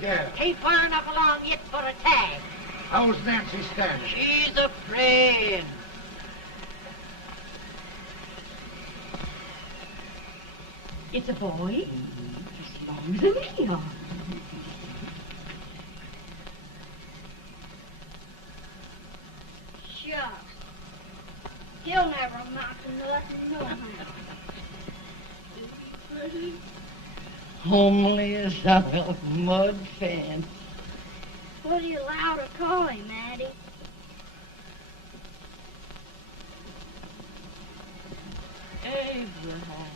Yeah. Ain't far enough along yet for a tag. How's Nancy standing? She's afraid. It's a boy? As long as a me are. Shucks. He'll never amount to nothing, no how. Homely as a mud fan. What do you allow to call him, Addie? Abraham.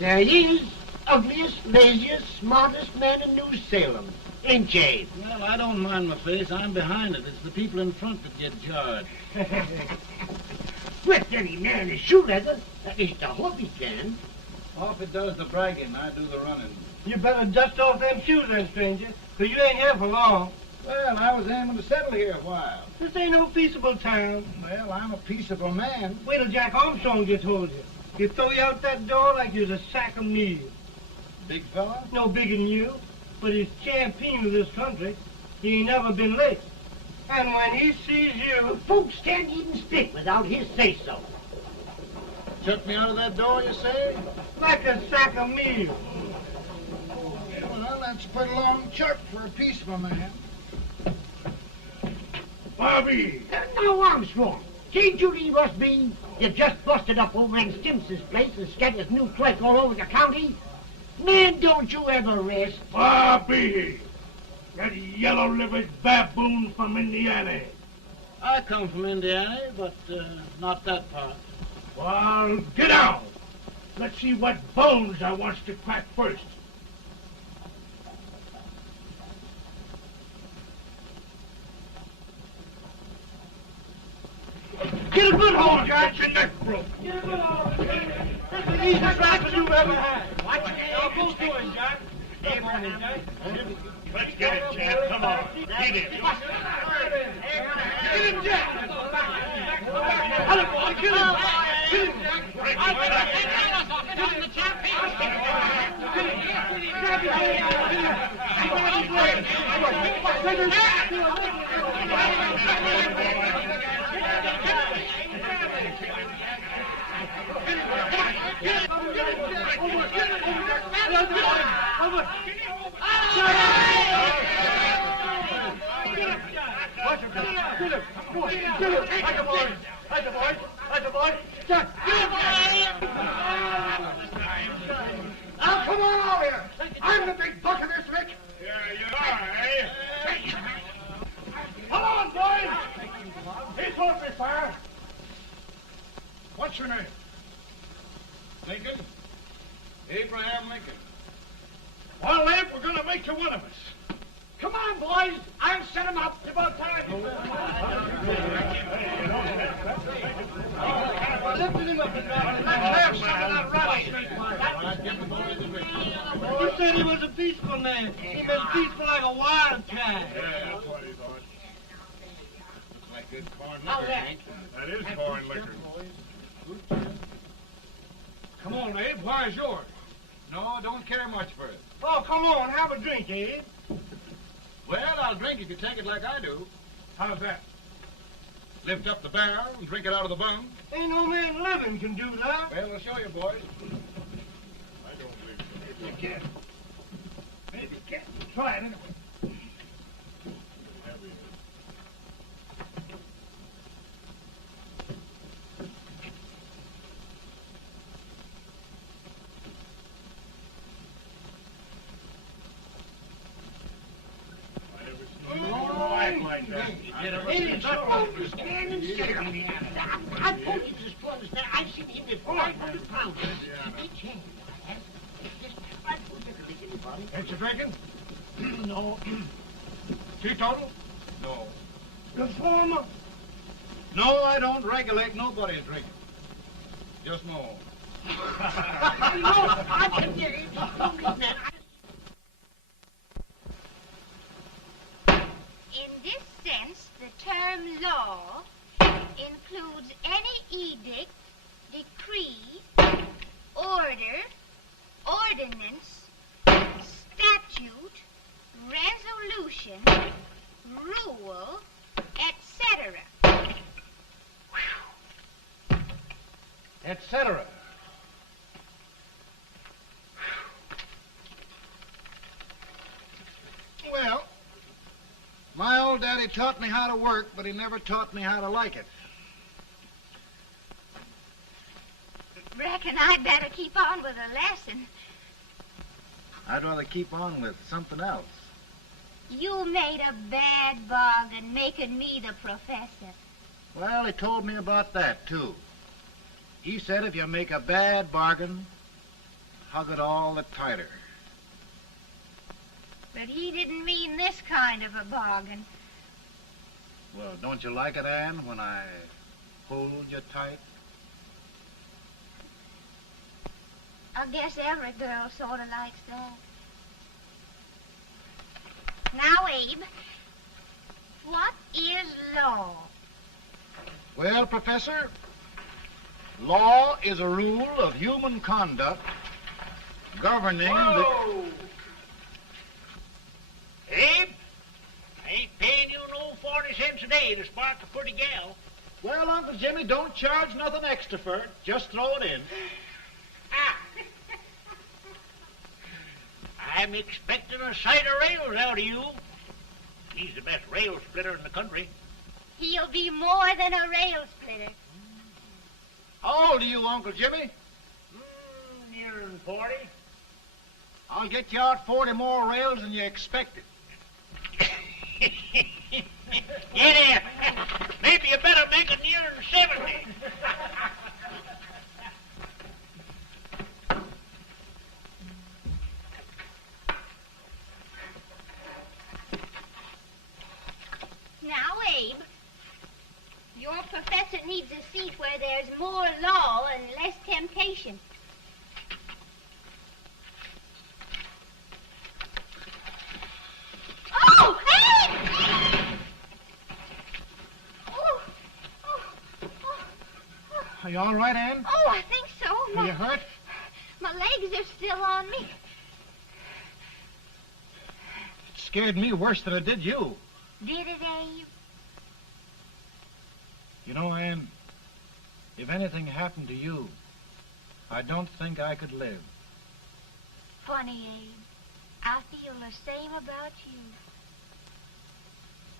There he is, ugliest, laziest, smartest man in New Salem. Ain't Jay? Well, I don't mind my face. I'm behind it. It's the people in front that get jarred. With any man is shoe leather, at least I hope he can. Off it does the bragging, I do the running. You better dust off them shoes then, stranger, 'cause you ain't here for long. Well, I was aiming to settle here a while. This ain't no peaceable town. Well, I'm a peaceable man. Wait till Jack Armstrong gets hold of you. He'll throw you out that door like you're a sack of meal. Big fella? No bigger than you, but he's champion of this country. He ain't never been late. And when he sees you... Folks can't even speak without his say-so. Took me out of that door, you say? like a sack of meal. Well, that's pretty long chirp for a peaceable man. Bobby! Now, Armstrong, can't you leave us be? You've just busted up old man Stimpson's place and scattered new clerk all over the county. Man, don't you ever rest. Bobby! That yellow-livered baboon from Indiana. I come from Indiana, but not that part. Well, get out. Let's see what bones I wants to crack first. Get a good hold, Jack. Your neck broke. Get a good hold. That's the easiest rifle you've ever had. Watch it. Now, both doing, Jack. Abraham. Let's get it, Jack. Come on. Get it. Get him, Jack. Hello, boy. Get him. Get him, Jack. Break it, Now, come on over here. I'm the big buck of this lick. Yeah, you are, eh? Come on, boys. He's open fire. What's your name? Lincoln? Abraham Lincoln. Well, Abe, we're going to make you one of us. Come on, boys. I'll set him up. It's about time. Lifted him up and down. Let's have some of that rattlesnake wine. You said he was a peaceful man. He been peaceful like a wildcat. Yeah, that's what he thought. Looks like good corn liquor, Hank. That is corn liquor. Come on, Abe. Where's yours? No, don't care much for it. Oh, come on. Have a drink, Abe. Well, I'll drink if you take it like I do. How's that? Lift up the barrel and drink it out of the bung. Ain't no man living can do that. Well, I'll show you, boys. I don't believe so. You can. Maybe you can. Try it anyway. Like that. Stand and sit on the other. I told you to spoil this man. I've seen him with 500 pounds. He changed. I told you to make anybody. Ain't you drinking? No. Teetotal? No. Reformer. No, I don't regulate nobody's drinking. Just my own. I can get it. Don't mean that. In this sense, the term law includes any edict, decree, order, ordinance, statute, resolution, rule, etc. Etc. Well, my old daddy taught me how to work, but he never taught me how to like it. Reckon I'd better keep on with the lesson. I'd rather keep on with something else. You made a bad bargain making me the professor. Well, he told me about that, too. He said if you make a bad bargain, hug it all the tighter. But he didn't mean this kind of a bargain. Well, don't you like it, Anne, when I hold you tight? I guess every girl sort of likes that. Now, Abe, what is law? Well, Professor, law is a rule of human conduct governing Whoa! Abe, I ain't paying you no 40 cents a day to spark a pretty gal. Well, Uncle Jimmy, don't charge nothing extra for it. Just throw it in. Ah. I'm expecting a sight of rails out of you. He's the best rail splitter in the country. He'll be more than a rail splitter. How old are you, Uncle Jimmy? Nearing 40. I'll get you out 40 more rails than you expected. Yeah, maybe you better make it nearing 70. Now, Abe, your professor needs a seat where there's more law and less temptation. Oh, Abe! Are you all right, Anne? Oh, I think so. Are you hurt? My legs are still on me. It scared me worse than it did you. Did it, Abe? You know, Anne, if anything happened to you, I don't think I could live. Funny, Abe. I feel the same about you.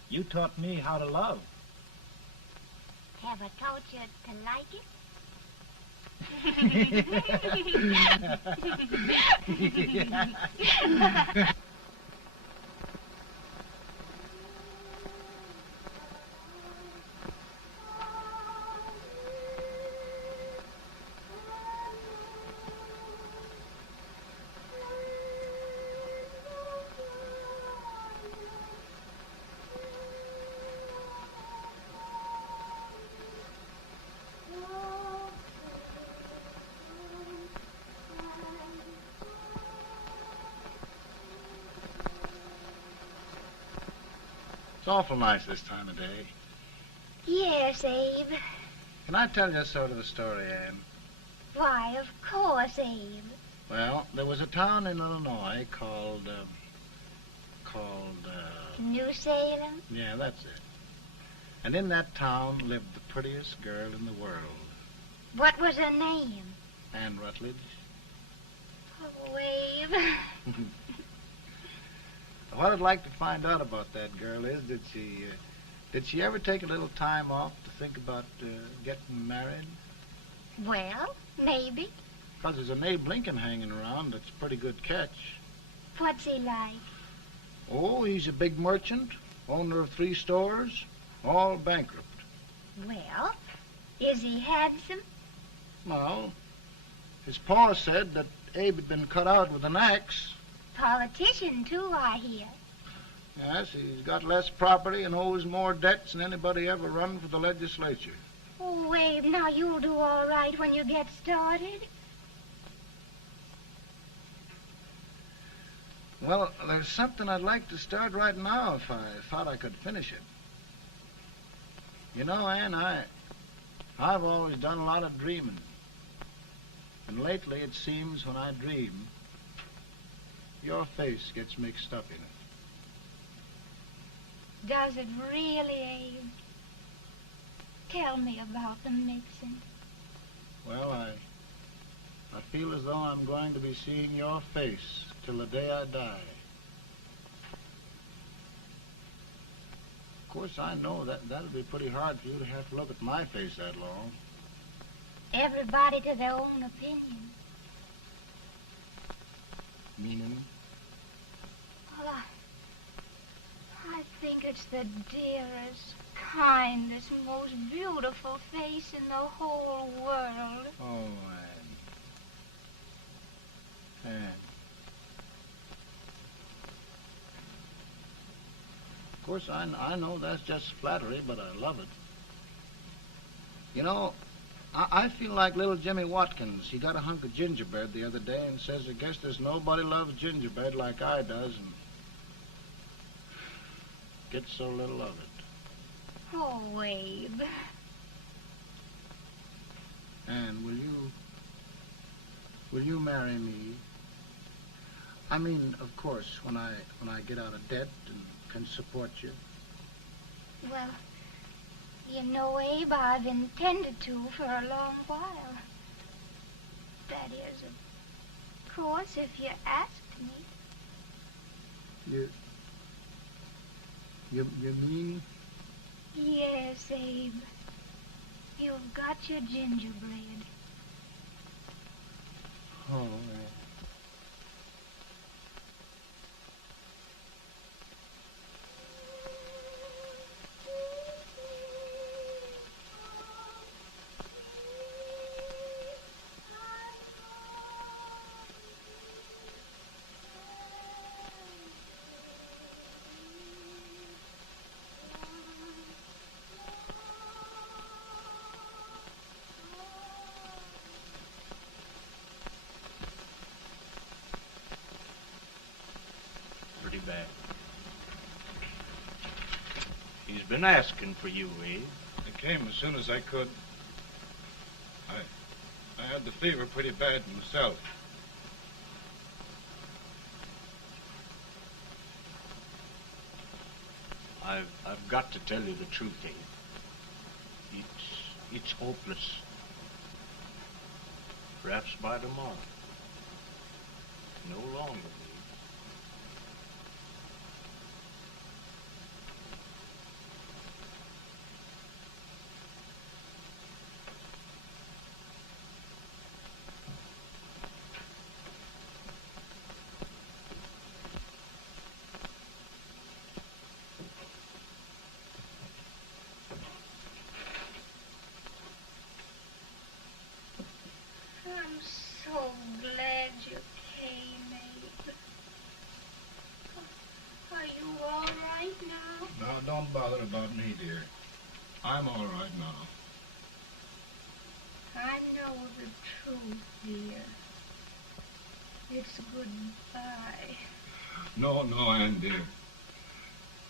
You taught me how to love. Have I taught you to like it? It's awful nice this time of day. Yes, Abe. Can I tell you sort of a story, Anne? Why, of course, Abe. Well, there was a town in Illinois called, New Salem? yeah, that's it. And in that town lived the prettiest girl in the world, What was her name? Anne Rutledge. Oh, Abe. What I'd like to find out about that girl is, did she ever take a little time off to think about getting married? Well, maybe. Because there's an Abe Lincoln hanging around that's a pretty good catch. What's he like? Oh, he's a big merchant, owner of 3 stores, all bankrupt. Well, is he handsome? Well, his pa said that Abe had been cut out with an axe. Politician, too, I hear. Yes, he's got less property and owes more debts than anybody ever run for the legislature. Oh, Abe, now you'll do all right when you get started. Well, there's something I'd like to start right now if I thought I could finish it. You know, Ann, I've always done a lot of dreaming. And lately it seems when I dream, your face gets mixed up in it. Does it really, Abe? Tell me about the mixing. Well, I feel as though I'm going to be seeing your face till the day I die. Of course, I know that'll be pretty hard for you to have to look at my face that long. Everybody to their own opinion. Meaning? Well, I think it's the dearest, kindest, most beautiful face in the whole world. Oh, Ann. Of course, I know that's just flattery, but I love it. You know, I feel like little Jimmy Watkins. He got a hunk of gingerbread the other day and says, I guess there's nobody loves gingerbread like I does, and gets so little of it. Oh, Abe. Ann, will you marry me? I mean, of course, when I get out of debt and can support you. Well, you know, Abe, I've intended to for a long while. That is, of course, if you asked me. You mean? Yes, Abe. You've got your gingerbread. Oh, Bad. He's been asking for you, Abe. I came as soon as I could. I had the fever pretty bad myself. I've got to tell you the truth, Abe. It's hopeless. Perhaps by tomorrow. No longer. I'm so glad you came, Abe. Are you all right now? No, don't bother about me, dear. I'm all right now. I know the truth, dear. It's goodbye. No, Ann, dear.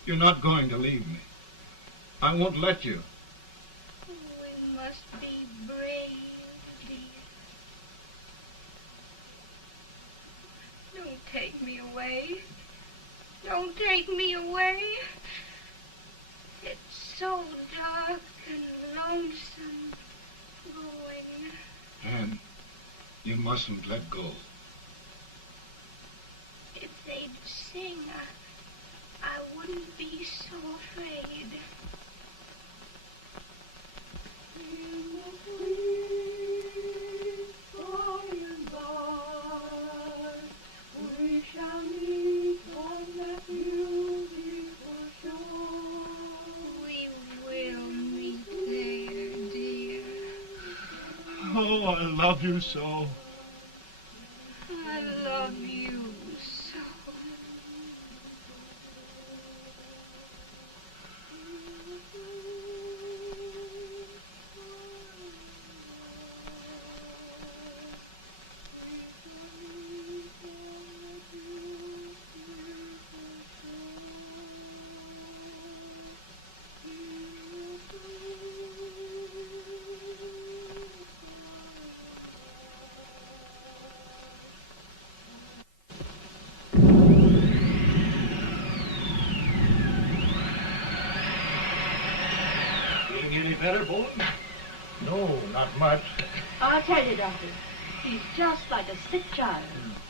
You're not going to leave me. I won't let you. We must be brave, dear. Don't take me away. Don't take me away. It's so dark and lonesome going. Ann, you mustn't let go. If they'd sing, I wouldn't be so afraid. We shall meet on that beautiful shore. We will meet there, dear. Oh, I love you so. I love you so. better, Bolton? No, not much. I'll tell you, Doctor, he's just like a sick child.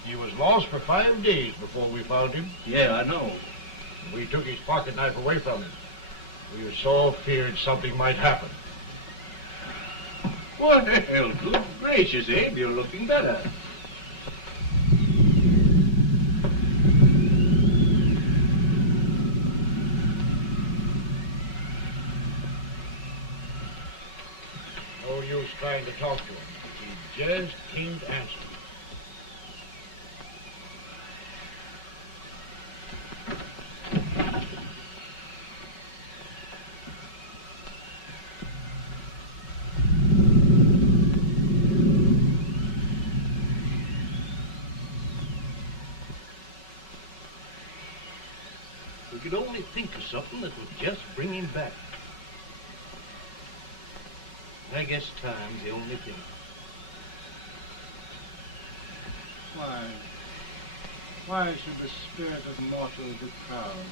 He was lost for 5 days before we found him. Yeah, I know. We took his pocket knife away from him. We were so feared something might happen. Well, good gracious, Abe, you're looking better. No use trying to talk to him. He just can't answer. We could only think of something that would just bring him back. I guess time's the only thing. Why should the spirit of mortal be proud?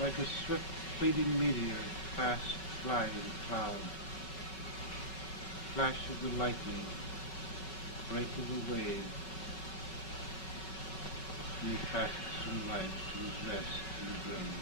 Like a swift fleeting meteor, fast flying cloud. Flash of the lightning, break of the wave. And he passes from life to his rest in the grave.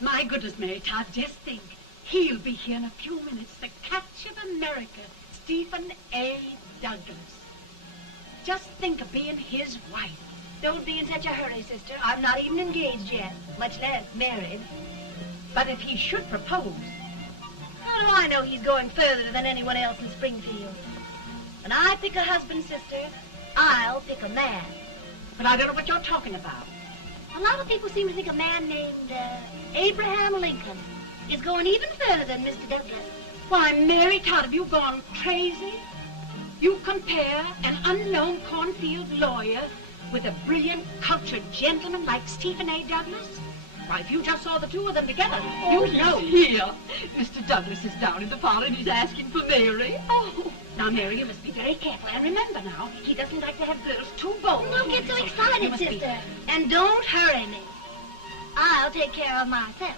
My goodness, Mary Todd, just think. He'll be here in a few minutes. The catch of America, Stephen A. Douglas. Just think of being his wife. Don't be in such a hurry, sister. I'm not even engaged yet, much less married. But if he should propose... How do I know he's going further than anyone else in Springfield? When I pick a husband, sister, I'll pick a man. But I don't know what you're talking about. A lot of people seem to think a man named Abraham Lincoln is going even further than Mr. Douglas. Why, Mary Todd, have you gone crazy? You compare an unknown cornfield lawyer with a brilliant, cultured gentleman like Stephen A. Douglas? Why, if you just saw the two of them together, Oh, you'd know. Here. Mr. Douglas is down in the parlor and he's asking for Mary. Oh. Now, Mary, you must be very careful. And remember now, he doesn't like to have girls too bold. Don't get so You excited, must be- sister. And don't hurry me. I'll take care of myself.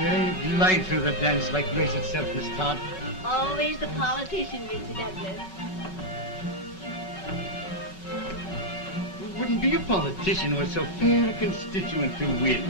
You glide through the dance like grace itself, Miss Todd. Always the politician, Mr. Douglas. Who wouldn't be a politician with so fair a constituent to win?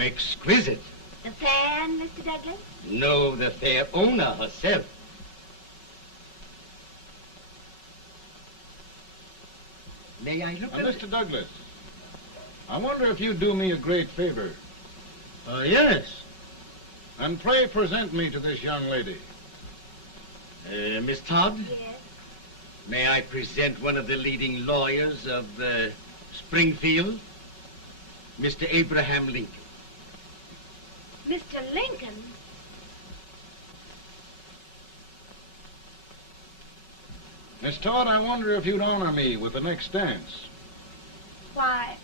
Exquisite. The fan, Mr. Douglas? No, the fair owner herself. May I look at it? Mr. Douglas, I wonder if you'd do me a great favor. Yes. And pray present me to this young lady. Miss Todd? Yes. May I present one of the leading lawyers of Springfield, Mr. Abraham Lincoln. Mr. Lincoln? Miss Todd, I wonder if you'd honor me with the next dance. Why?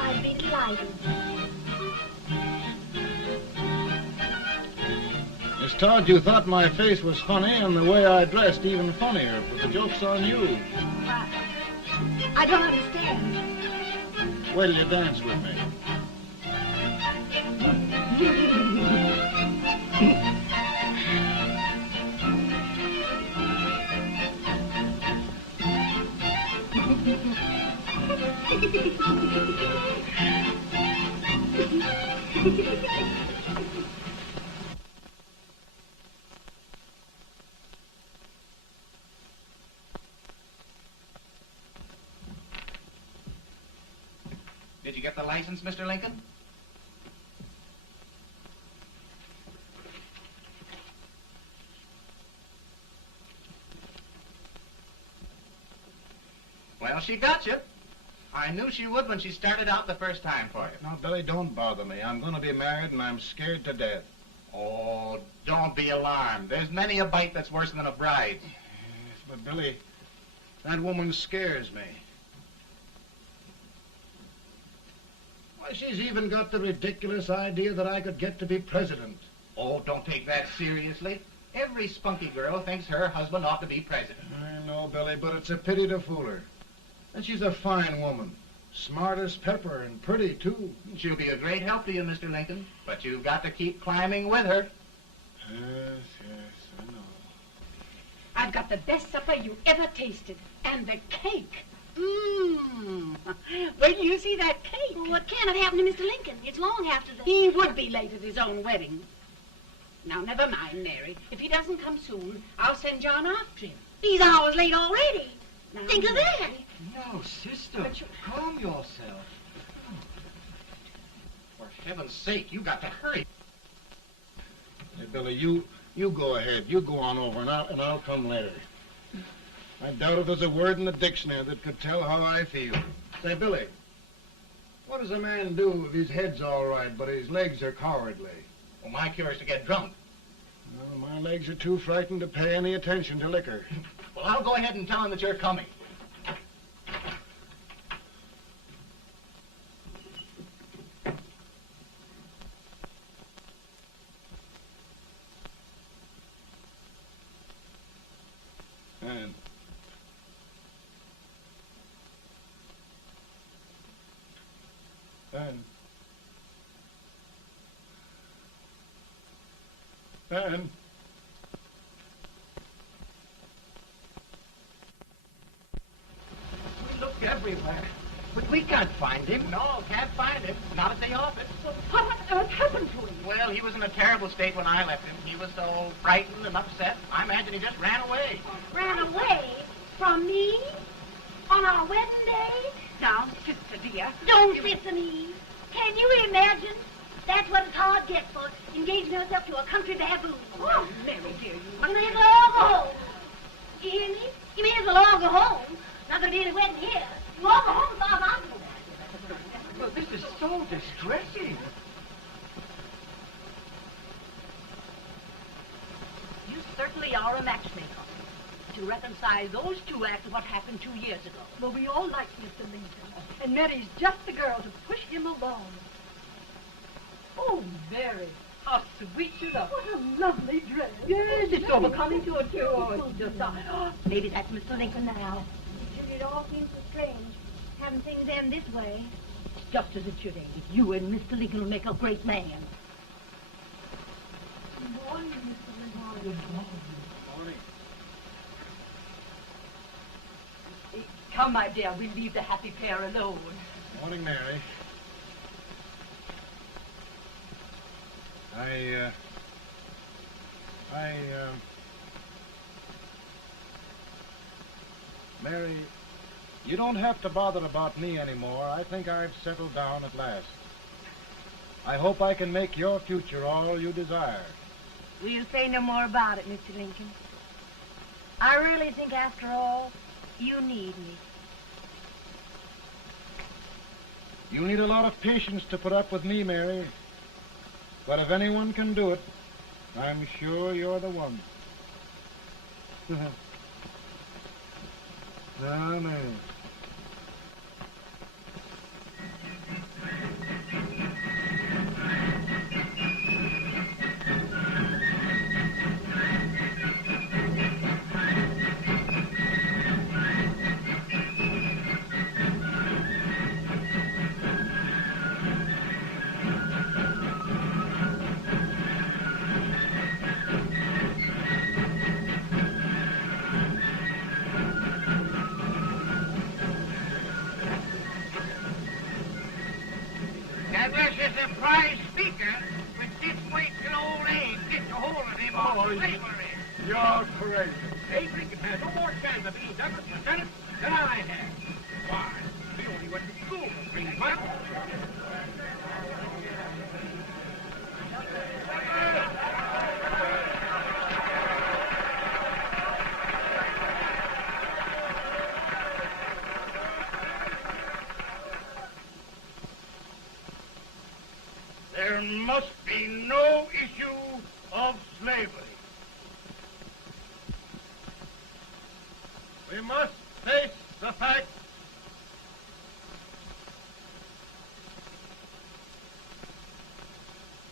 I'd be delighted. Miss Todd, you thought my face was funny and the way I dressed even funnier, but the joke's on you. I don't understand. Wait till you dance with me. Did you get the license, Mr. Lincoln? Well, she got you. I knew she would when she started out the first time for you. Now, Billy, don't bother me. I'm going to be married and I'm scared to death. Oh, don't be alarmed. There's many a bite that's worse than a bride. Yes, but Billy, that woman scares me. Why, she's even got the ridiculous idea that I could get to be president. Oh, don't take that seriously. Every spunky girl thinks her husband ought to be president. I know, Billy, but it's a pity to fool her. And she's a fine woman. Smart as pepper and pretty, too. She'll be a great help to you, Mr. Lincoln. But you've got to keep climbing with her. Yes, I know. I've got the best supper you ever tasted. And the cake. Mmm. When you see that cake. Well, what can have happened to Mr. Lincoln? It's long after the... He would be late at his own wedding. Now, never mind, Mary. If he doesn't come soon, I'll send John after him. He's hours late already. Now, Think of that. No, sister. But you- Calm yourself. For heaven's sake, you got to hurry. Hey, Billy, you go ahead. You go on over, and I'll come later. I doubt if there's a word in the dictionary that could tell how I feel. Say, Billy, what does a man do if his head's all right, but his legs are cowardly? Well, my cure is to get drunk. Well, my legs are too frightened to pay any attention to liquor. Well, I'll go ahead and tell him that you're coming. And We looked everywhere, but we can't find him. No, can't find him. Not at the office. Well, what on earth happened to him? Well, he was in a terrible state when I left him. He was so frightened and upset. I imagine he just ran away. Ran away from me on our wedding day? Now, sister dear. Don't listen, Eve. Can you imagine? That's what it's hard gets for engaging herself to a country baboon. Oh, Mary dear, You may as well all go home. You hear me? You may as well all go home. Not gonna be any wedding here. You all go home as far as I'm concerned. Well, this is so distressing. You certainly are a matchmaker. To reconcile those two after what happened 2 years ago. Well, we all like Mr. Lincoln, and Mary's just the girl to push him along. Oh, Mary, how sweet you look. What a lovely dress. Yes, it's overcoming to it, too. Oh, it's just... maybe that's Mr. Lincoln now. It all seems so strange, having things end this way. It's just as it should end. You and Mr. Lincoln will make a great man. Good morning, Mr. Lincoln. Good morning. morning. Come, my dear, we'll leave the happy pair alone. Morning, Mary. Mary, you don't have to bother about me anymore. I think I've settled down at last. I hope I can make your future all you desire. We'll say no more about it, Mr. Lincoln. I really think, after all, you need me. You need a lot of patience to put up with me, Mary. But if anyone can do it, I'm sure you're the one. Now, Mary. Douglas is a prize speaker, but this wait till old age gets a hold of him on slavery. You're crazy. Abe Lincoln has no more chance of being Douglas Lieutenant than I have. Why, we only went to school for 3 months. There must be no issue of slavery. We must face the fact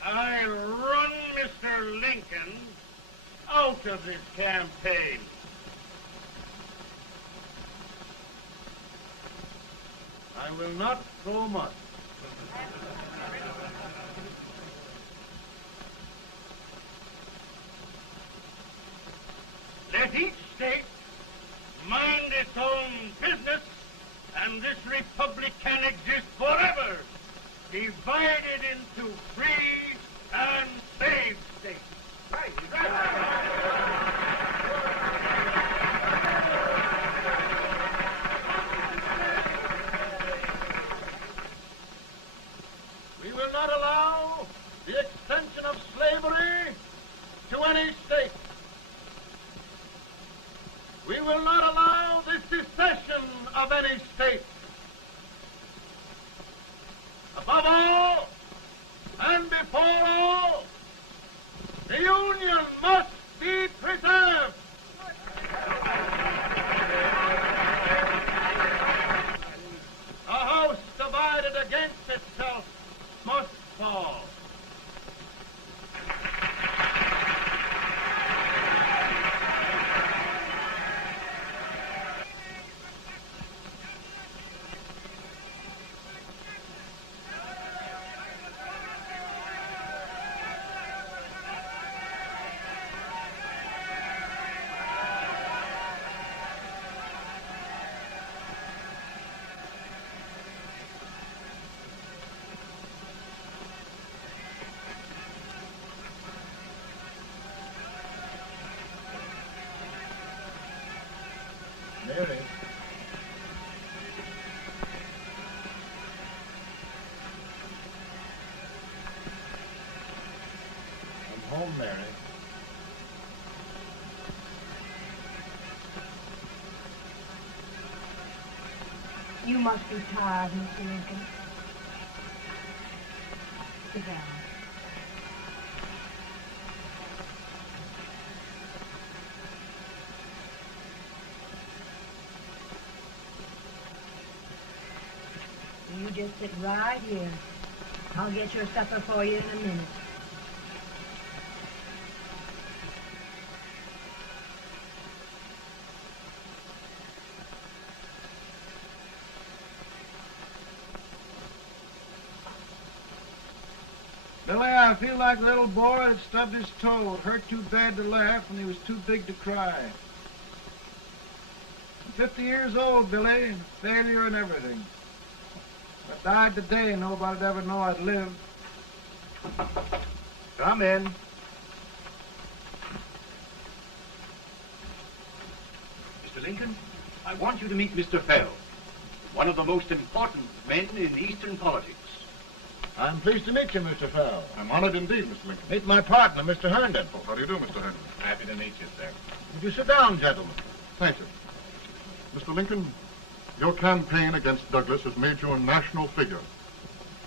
I run Mr. Lincoln out of this campaign. I will not throw much. Let each state mind its own business, and this republic can exist forever, divided into free and slave states. Right. We will not allow the extension of slavery to any state. We will not allow the secession of any state. Above all, and before all, the Union must be preserved. A house divided against itself must fall. home, Mary. You must be tired, Mr. Lincoln. Sit down. You just sit right here. I'll get your supper for you in a minute. Billy, I feel like a little boy that stubbed his toe. It hurt too bad to laugh, and he was too big to cry. I'm 50 years old, Billy, failure and everything. If I died today, nobody'd ever know I'd lived. Come in. Mr. Lincoln, I want you to meet Mr. Fell, one of the most important men in Eastern politics. I'm pleased to meet you, Mr. Fell. I'm honored indeed, Mr. Lincoln. Meet my partner, Mr. Herndon. Oh, how do you do, Mr. Herndon? Happy to meet you, sir. Would you sit down, gentlemen? Thank you. Mr. Lincoln, your campaign against Douglas has made you a national figure.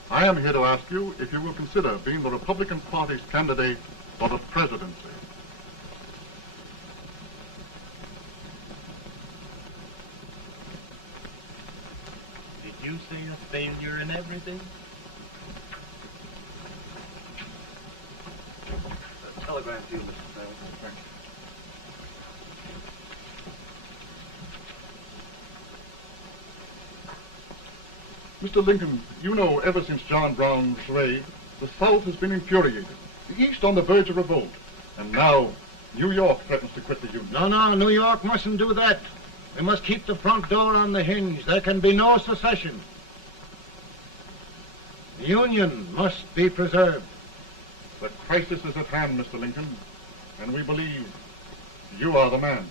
I am here to ask you if you will consider being the Republican Party's candidate for the presidency. Did you say a failure in everything? A telegram to you, Mr. Fell. Thank you. Mr. Lincoln, you know ever since John Brown's raid, the South has been infuriated, the East on the verge of revolt, and now New York threatens to quit the Union. No, New York mustn't do that. We must keep the front door on the hinge. There can be no secession. The Union must be preserved. The crisis is at hand, Mr. Lincoln, and we believe you are the man.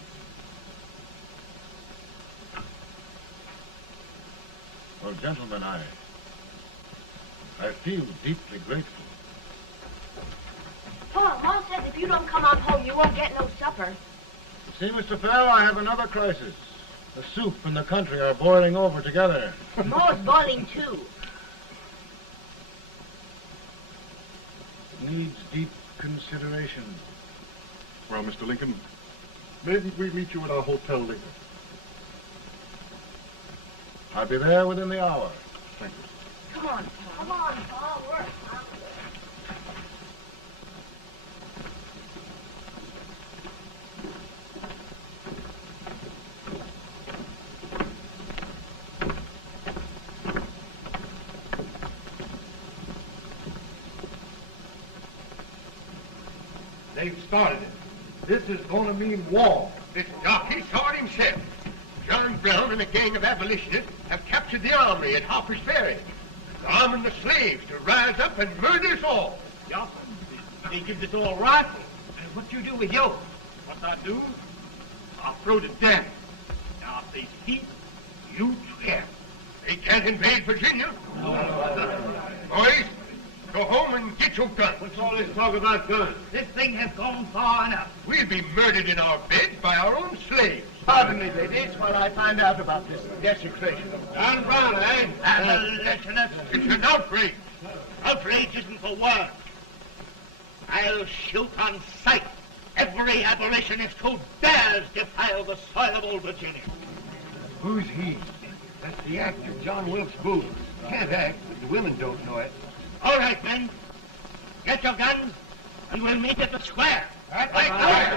Well, gentlemen, I feel deeply grateful. Paul, Mom says if you don't come on home, you won't get no supper. See, Mr. Fell, I have another crisis. The soup and the country are boiling over together. Mo's boiling too. Needs deep consideration. Well, Mr. Lincoln, maybe we meet you at our hotel later. I'll be there within the hour. Thank you. Come on, Paul. Come on, Paul. We're hungry. They've started it. This is going to mean war. This jockey saw it himself. John Brown and a gang of abolitionists have captured the armory at Harper's Ferry, arming the slaves to rise up and murder us all. Johnson, they give this all rifle. And what you do with yours? What I do? I'll throw the damn. Now, if they speak, you trap. They can't invade Virginia. Boys, go home and get your guns. What's all this talk about guns? This thing has gone far enough. We'll be murdered in our beds by our own slaves. Pardon me, ladies, while I find out about this desecration. John Brown, eh? Abolitionists. It's an outrage. Outrage isn't for words. I'll shoot on sight every abolitionist who dares defile the soil of old Virginia. Who's he? That's the actor, John Wilkes Booth. Can't act, but the women don't know it. All right, men. Get your guns, and we'll meet at the square. At the square!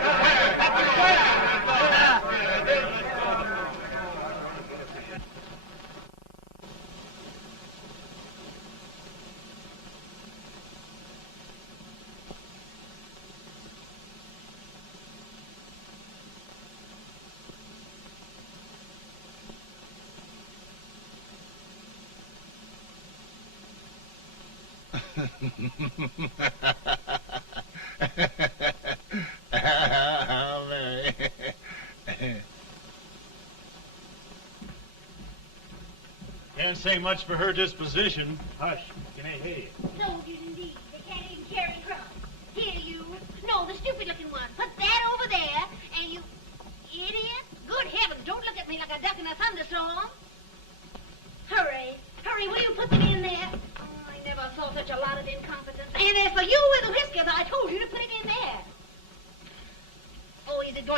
Mary. Can't say much for her disposition. Hush, can I hear you? Soldiers indeed. They can't even carry crumbs. Here, you.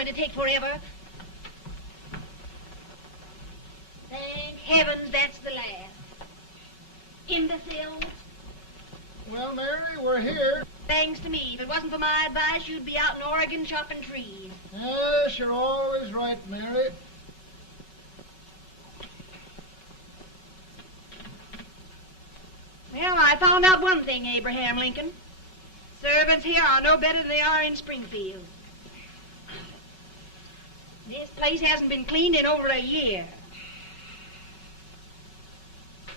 going to take forever. Thank heavens that's the last. Imbeciles. Well, Mary, we're here. Thanks to me. If it wasn't for my advice, you'd be out in Oregon chopping trees. Yes, you're always right, Mary. Well, I found out one thing, Abraham Lincoln. Servants here are no better than they are in Springfield. This place hasn't been cleaned in over a year.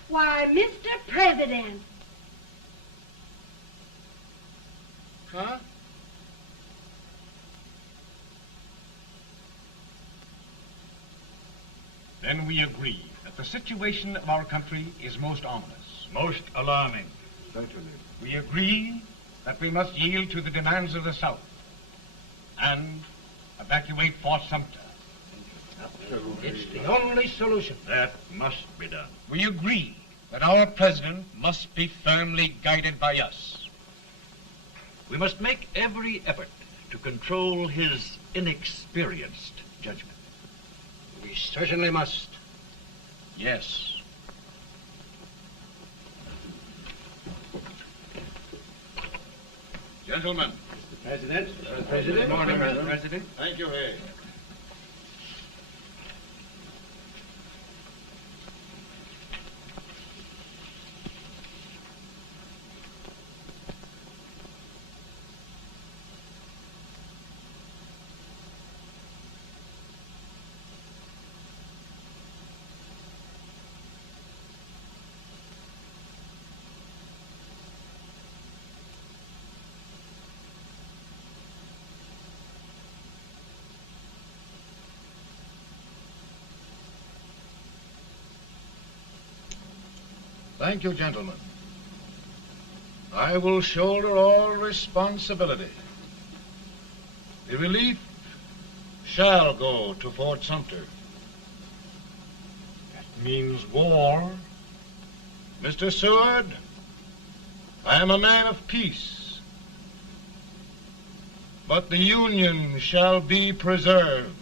Why, Mr. President. Huh? Then we agree that the situation of our country is most ominous. Most alarming. Certainly. We agree that we must yield to the demands of the South and evacuate Fort Sumter. It's the only solution. That must be done. We agree that our president must be firmly guided by us. We must make every effort to control his inexperienced judgment. We certainly must. Yes. Gentlemen. Mr. President. Mr. President. Good morning, Mr. President. Thank you, Hay. Thank you, gentlemen. I will shoulder all responsibility. The relief shall go to Fort Sumter. That means war. Mr. Seward, I am a man of peace, but the Union shall be preserved.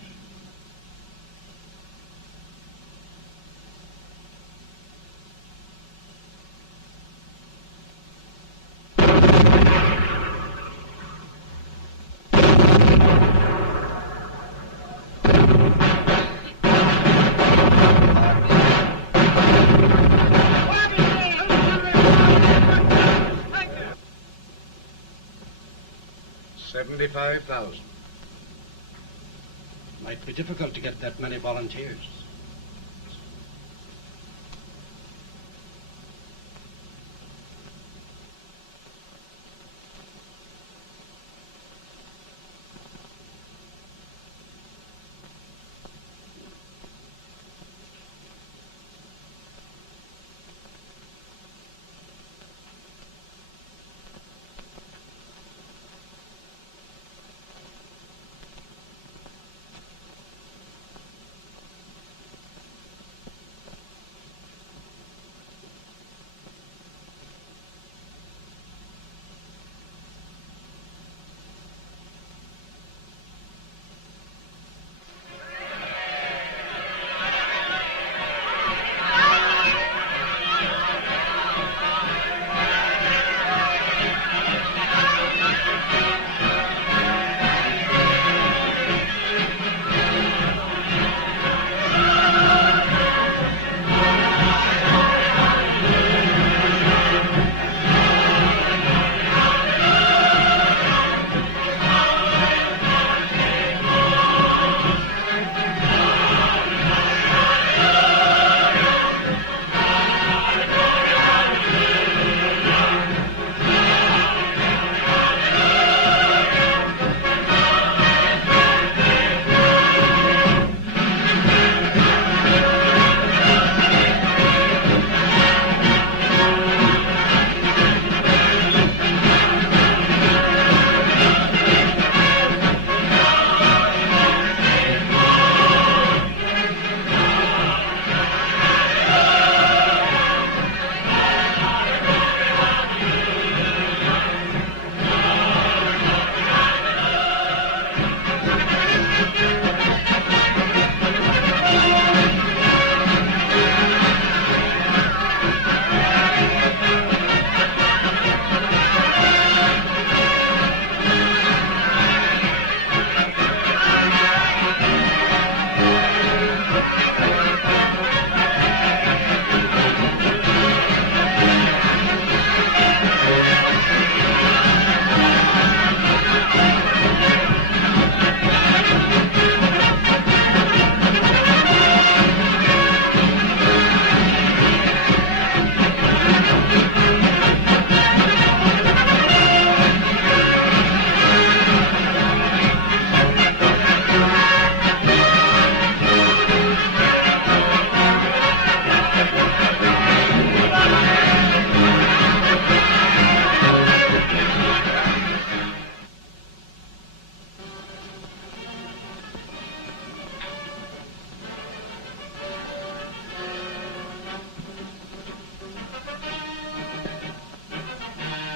$75,000. Might be difficult to get that many volunteers.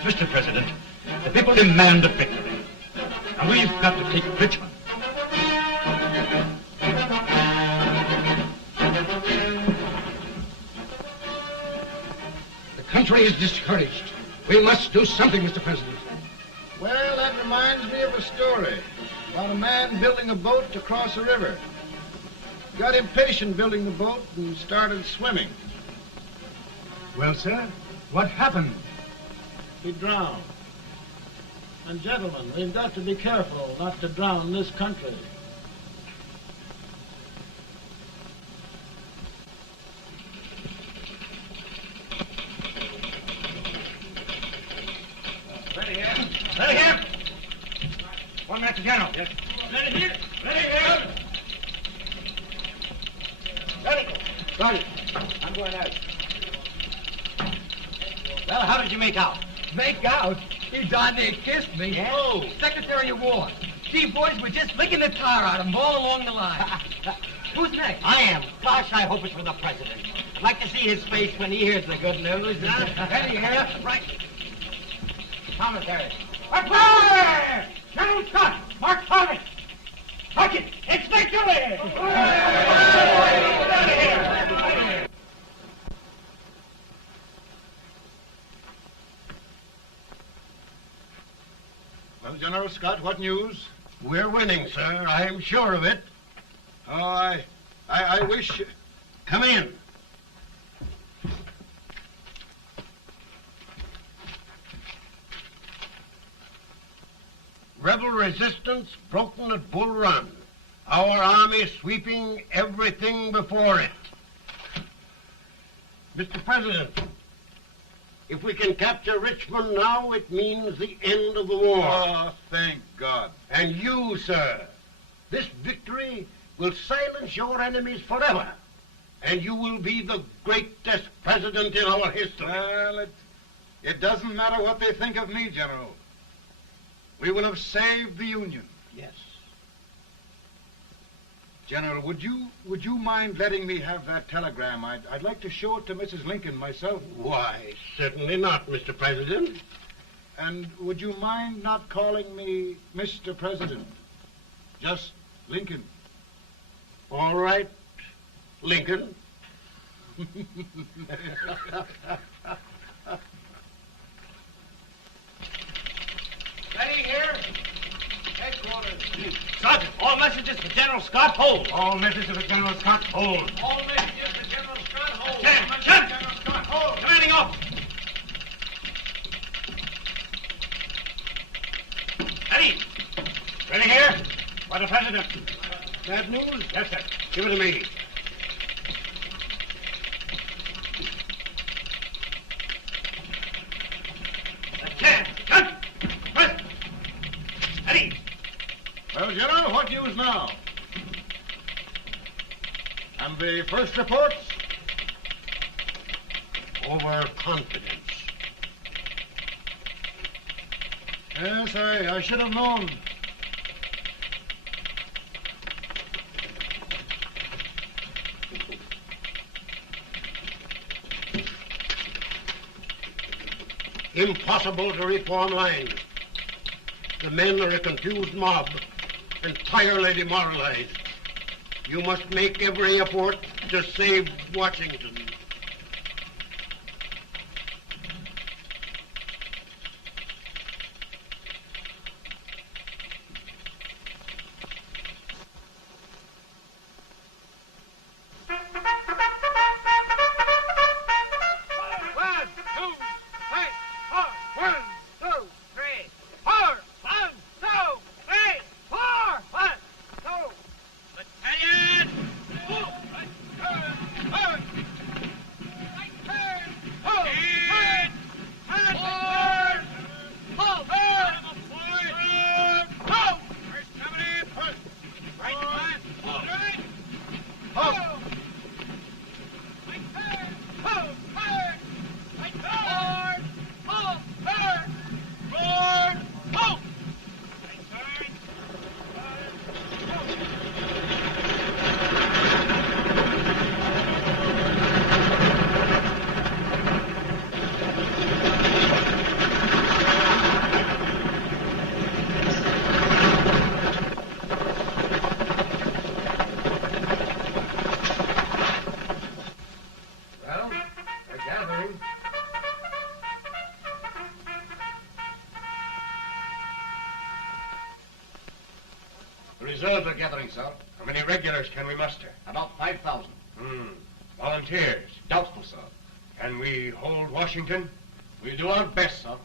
Mr. President, the people demand a victory. And we've got to take Richmond. The country is discouraged. We must do something, Mr. President. Well, that reminds me of a story about a man building a boat to cross a river. He got impatient building the boat and started swimming. Well, sir, what happened? He drowned. And gentlemen, we've got to be careful not to drown this country. Ready here. Ready here. 1 minute to General. Yes. Ready here. Ready here. Ready. Ready. I'm going out. Well, how did you make out? Make out? He darn near kissed me. Yeah? Oh, Secretary of War. Gee, boys, we're just licking the tar out of him all along the line. Who's next? I am. Gosh, I hope it's for the president. I'd like to see his face when he hears the good news. Ready here. Right. Commissary. Fire! General Scott! Mark Thomas! Sergeant, it's victory! Well, General Scott, what news? We're winning, sir. I'm sure of it. Oh, I wish... Come in. Rebel resistance broken at Bull Run. Our army sweeping everything before it. Mr. President, if we can capture Richmond now, it means the end of the war. Oh, thank God. And you, sir, this victory will silence your enemies forever. And you will be the greatest president in our history. Well, it doesn't matter what they think of me, General. We will have saved the Union. Yes. General, would you mind letting me have that telegram? I'd like to show it to Mrs. Lincoln myself. Why, certainly not, Mr. President. And would you mind not calling me Mr. President? Just Lincoln. All right, Lincoln. Ready here. Headquarters. Sergeant, all messages for General Scott, hold. All messages for General Scott, hold. All messages for General Scott, hold. General Scott, hold. Commanding officer. Ready. Ready here. For the President. Bad news? Yes, sir. Give it to me. Well, General, what news now? And the first reports? Overconfidence. Yes, I should have known. Impossible to reform lines. The men are a confused mob, entirely demoralized. You must make every effort to save Washington. Reserves are gathering, sir. How many regulars can we muster? About 5,000. Volunteers? Doubtful, sir. Can we hold Washington? We'll do our best, sir.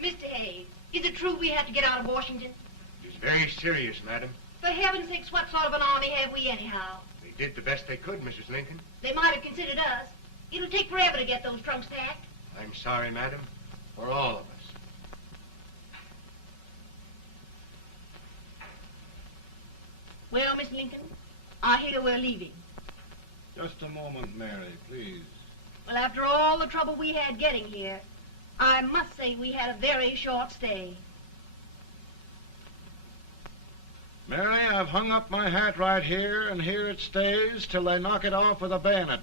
Mr. Hayes, is it true we have to get out of Washington? It's very serious, madam. For heaven's sakes, what sort of an army have we anyhow? They did the best they could, Mrs. Lincoln. They might have considered us. It'll take forever to get those trunks packed. I'm sorry, madam, for all of us. Well, Miss Lincoln, I hear we're leaving. Just a moment, Mary, please. Well, after all the trouble we had getting here, I must say we had a very short stay. Mary, I've hung up my hat right here, and here it stays till they knock it off with a bayonet.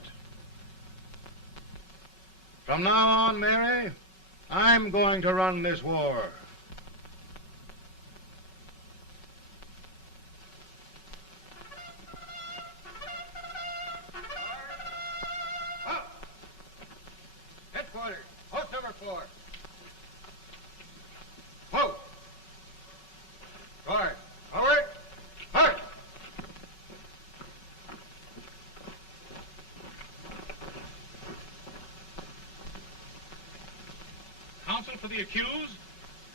From now on, Mary, I'm going to run this war. Headquarters, post number 4. Whoa! Guard, forward, march! Counsel for the accused,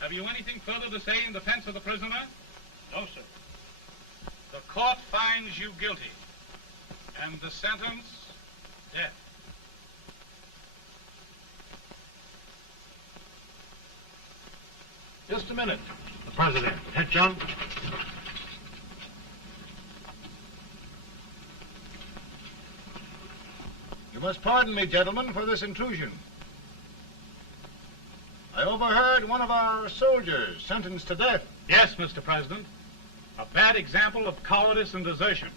have you anything further to say in defense of the prisoner? No, sir. The court finds you guilty, and the sentence, death. Just a minute. The president. Head, John. You must pardon me, gentlemen, for this intrusion. I overheard one of our soldiers sentenced to death. Yes, Mr. President. A bad example of cowardice and desertion.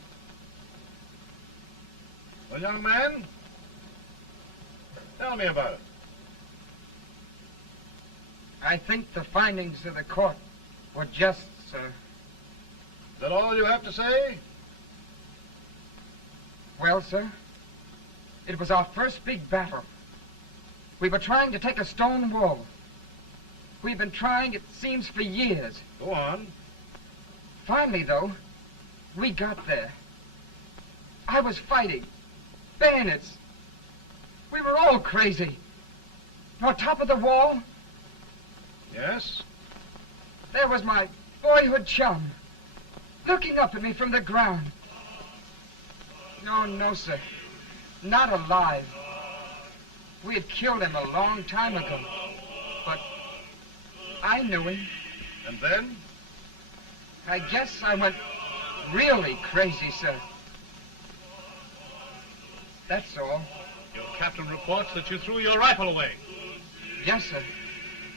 Well, young man, tell me about it. I think the findings of the court were just, sir. Is that all you have to say? Well, sir, it was our first big battle. We were trying to take a stone wall. We've been trying, it seems, for years. Go on. Finally, though, we got there. I was fighting. Bayonets. We were all crazy. On top of the wall, Yes? there was my boyhood chum, looking up at me from the ground. No, sir. Not alive. We had killed him a long time ago. But I knew him. And then? I guess I went really crazy, sir. That's all. Your captain reports that you threw your rifle away. Yes, sir.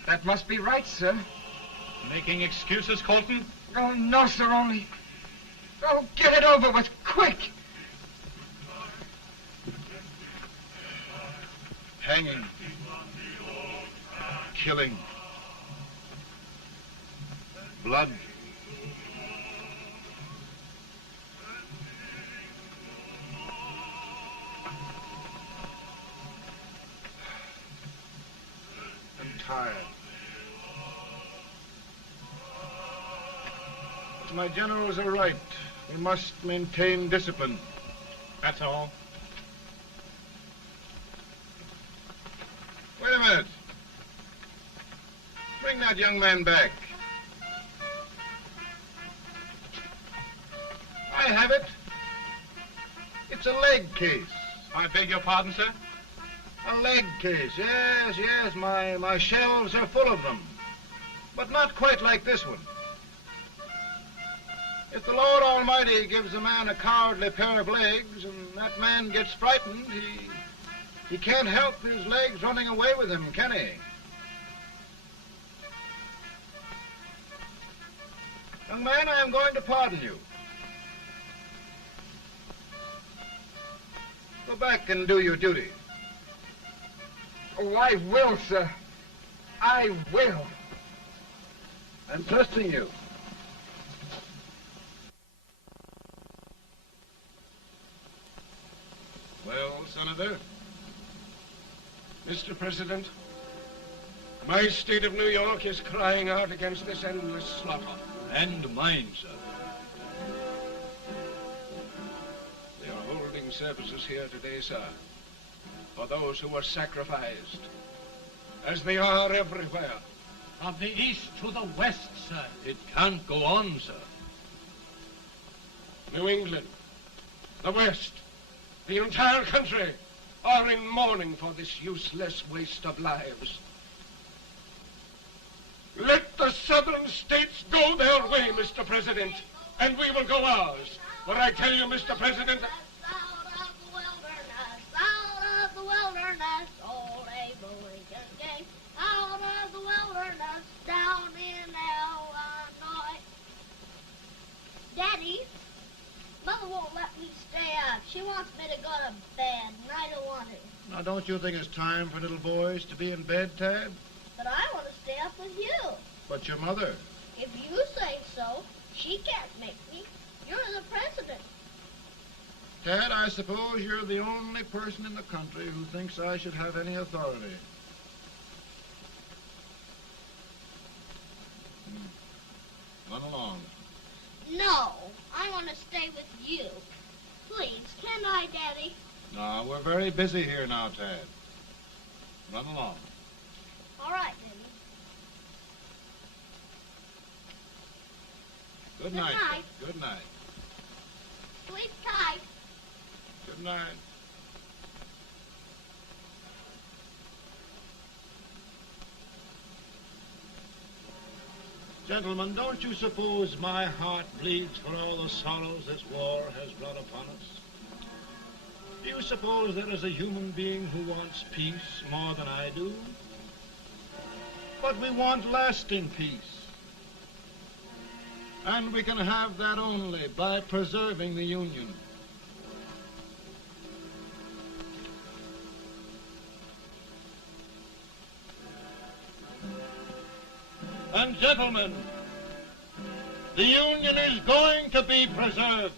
That must be right, sir. Making excuses, Colton? Oh, no, sir, only... Oh, get it over with, quick! Hanging. Killing. Blood. I'm tired. But my generals are right. We must maintain discipline. That's all. Wait a minute. Bring that young man back. I have it. It's a leg case. I beg your pardon, sir? A leg case, yes. My shelves are full of them. But not quite like this one. If the Lord Almighty gives a man a cowardly pair of legs and that man gets frightened, he can't help his legs running away with him, can he? Young man, I am going to pardon you. Go back and do your duty. Oh, I will, sir. I will. I'm trusting you. Well, Senator? Mr. President, My state of New York is crying out against this endless slaughter. And mine, sir. They are holding services here today, sir, for those who were sacrificed, as they are everywhere. From the east to the west, sir. It can't go on, sir. New England, the West, the entire country are in mourning for this useless waste of lives. Let the southern states go their way, Mr. President, and we will go ours. For I tell you, Mr. President... Out of the wilderness, old Abraham came. Out of the wilderness, down in Illinois. Daddy, Mother won't let me stay up. She wants me to go to bed, and I don't want to. Now, don't you think it's time for little boys to be in bed, Tad? But I want to stay up with you. But your mother. If you say so, she can't make me. You're the president. Tad, I suppose you're the only person in the country who thinks I should have any authority. Run along. No, I want to stay with you. Please, can I, Daddy? No, we're very busy here now, Tad. Run along. All right, Daddy. Good night. night. Good night. Sleep tight. Good night. Gentlemen, don't you suppose my heart bleeds for all the sorrows this war has brought upon us? Do you suppose there is a human being who wants peace more than I do? But we want lasting peace. And we can have that only by preserving the Union. And gentlemen, the Union is going to be preserved.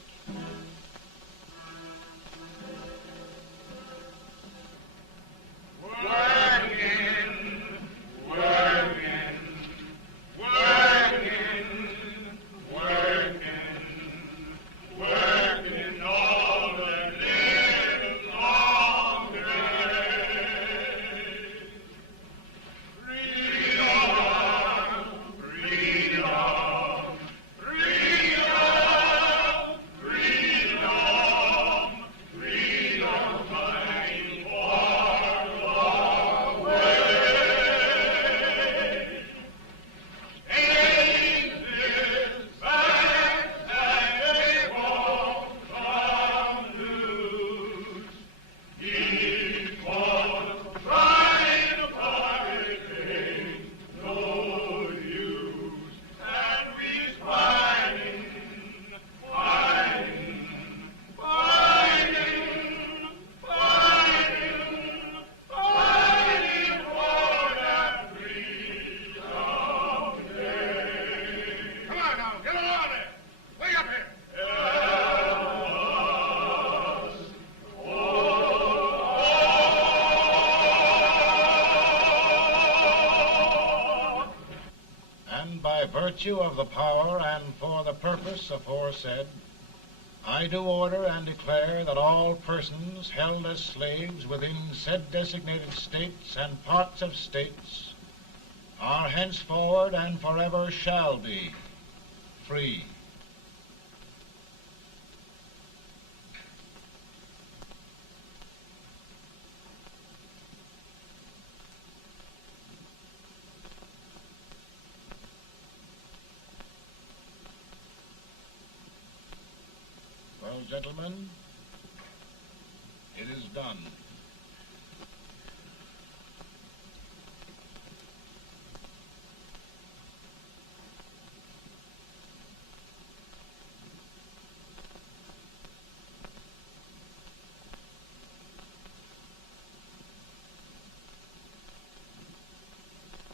Virtue of the power and for the purpose aforesaid, I do order and declare that all persons held as slaves within said designated states and parts of states are henceforward and forever shall be free. Well, gentlemen, it is done.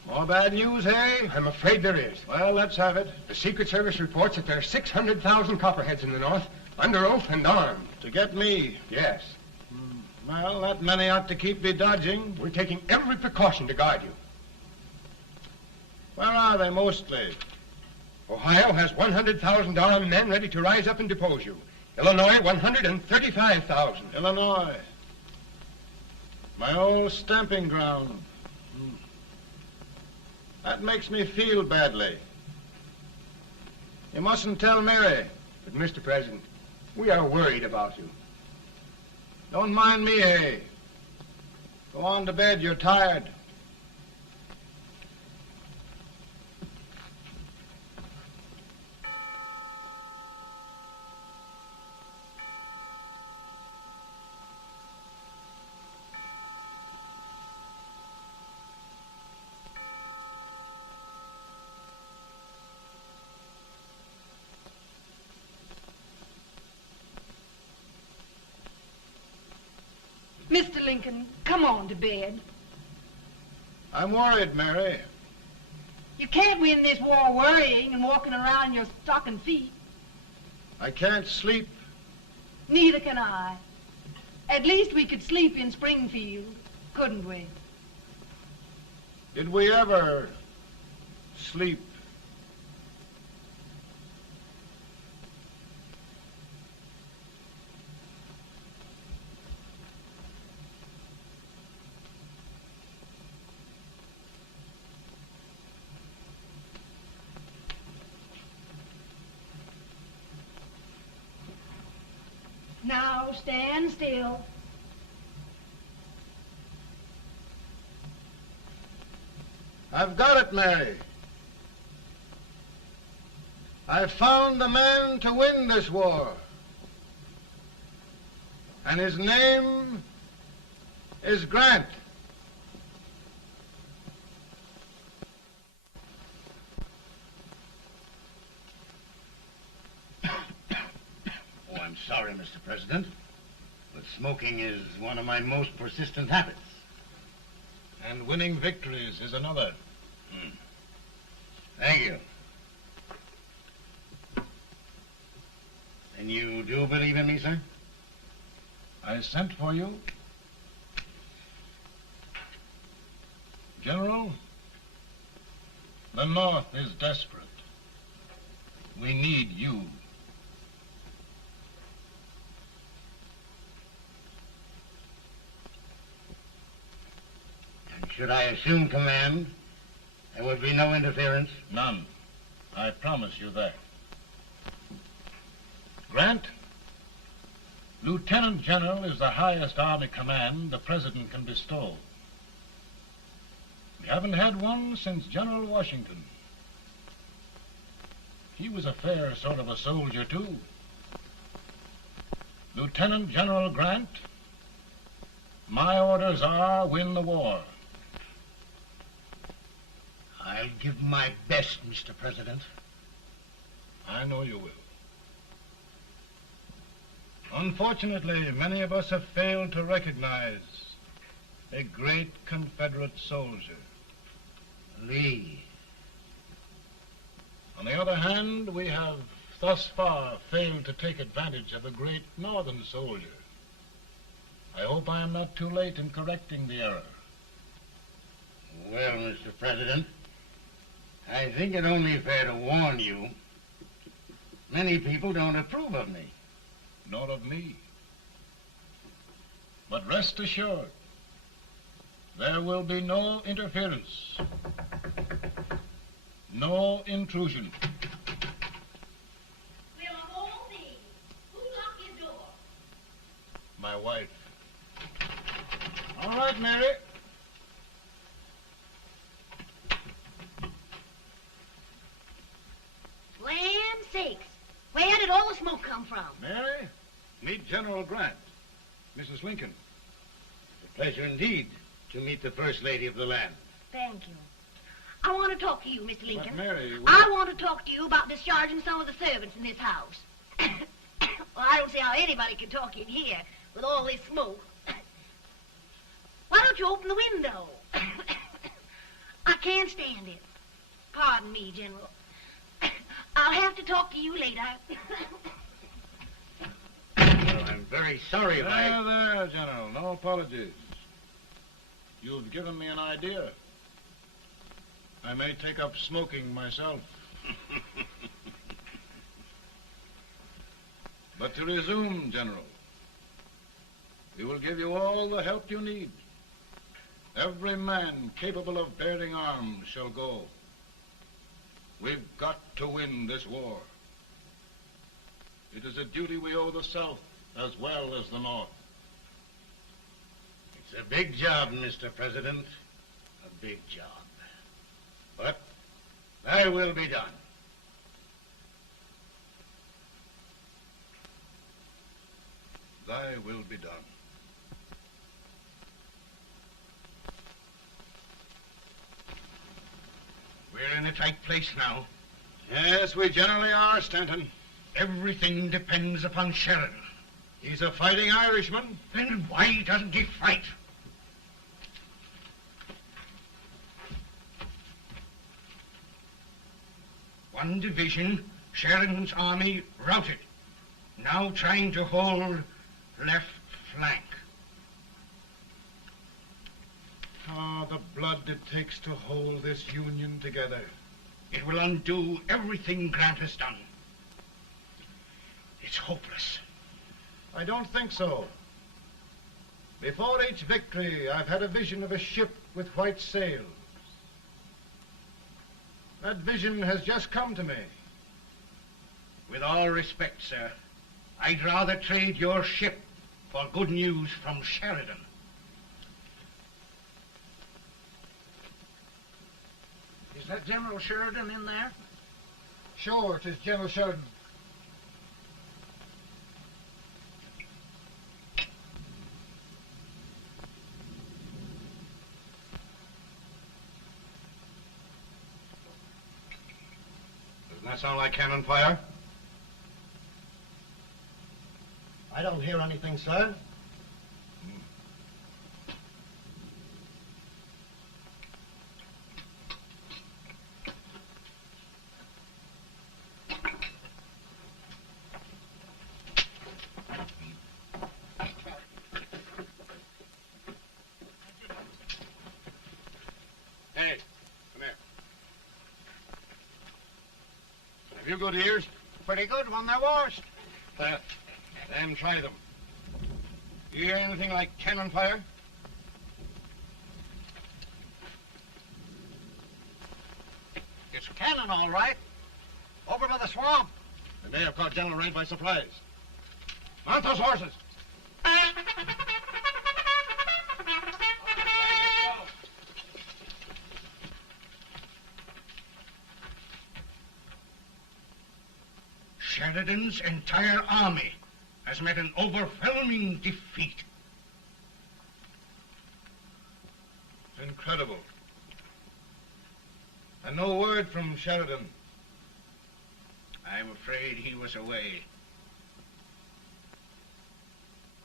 More bad news, hey? I'm afraid there is. Well, let's have it. The Secret Service reports that there are 600,000 copperheads in the North, under oath and armed. To get me? Yes. Well, that many ought to keep me dodging. We're taking every precaution to guard you. Where are they mostly? Ohio has $100,000 men ready to rise up and depose you. Illinois, 135,000. Illinois. My old stamping ground. That makes me feel badly. You mustn't tell Mary. But, Mr. President, we are worried about you. Don't mind me, eh? Go on to bed. You're tired. Mr. Lincoln, come on to bed. I'm worried, Mary. You can't win this war worrying and walking around in your stocking feet. I can't sleep. Neither can I. At least we could sleep in Springfield, couldn't we? Did we ever sleep? Now stand still. I've got it, Mary. I've found the man to win this war. And his name is Grant. Oh, I'm sorry, Mr. President, but smoking is one of my most persistent habits. And winning victories is another. Thank you. And you do believe in me, sir? I sent for you. General, the North is desperate. We need you. And should I assume command, there would be no interference? None. I promise you that. Grant, Lieutenant General is the highest army command the President can bestow. We haven't had one since General Washington. He was a fair sort of a soldier, too. Lieutenant General Grant, my orders are win the war. I'll give my best, Mr. President. I know you will. Unfortunately, many of us have failed to recognize a great Confederate soldier. Lee. On the other hand, we have thus far failed to take advantage of a great Northern soldier. I hope I am not too late in correcting the error. Well, Mr. President, I think it only fair to warn you. Many people don't approve of me. Nor of me. But rest assured, there will be no interference, no intrusion. Will all these. Who locked your door? My wife. All right, Mary. Land sakes. Where did all the smoke come from? Mary, meet General Grant. Mrs. Lincoln. It's a pleasure indeed to meet the First Lady of the land. Thank you. I want to talk to you, Mr. Lincoln. But Mary, I want to talk to you about discharging some of the servants in this house. Well, I don't see how anybody can talk in here with all this smoke. Why don't you open the window? I can't stand it. Pardon me, General. I'll have to talk to you later. Well, I'm very sorry if I... There, General. No apologies. You've given me an idea. I may take up smoking myself. But to resume, General, we will give you all the help you need. Every man capable of bearing arms shall go. We've got to win this war. It is a duty we owe the South as well as the North. It's a big job, Mr. President. A big job. But thy will be done. Thy will be done. We're in a tight place now. Yes, we generally are, Stanton. Everything depends upon Sheridan. He's a fighting Irishman. Then why doesn't he fight? One division, Sheridan's army, routed. Now trying to hold left flank. Ah, the blood it takes to hold this Union together. It will undo everything Grant has done. It's hopeless. I don't think so. Before each victory, I've had a vision of a ship with white sails. That vision has just come to me. With all respect, sir, I'd rather trade your ship for good news from Sheridan. Is that General Sheridan in there? Sure, it is General Sheridan. Doesn't that sound like cannon fire? I don't hear anything, sir. Hey, come here. Have you good ears? Pretty good when they're washed. Then try them. You hear anything like cannon fire? It's cannon, all right. Over by the swamp. They may have caught General Wright by surprise. Mount those horses. Sheridan's entire army has met an overwhelming defeat. It's incredible. And no word from Sheridan. I'm afraid he was away.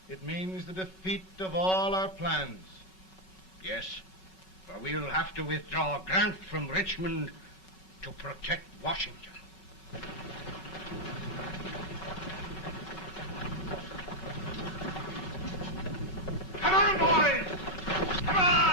It means the defeat of all our plans. Yes, for we'll have to withdraw Grant from Richmond to protect Washington. Come on, boys! Come on!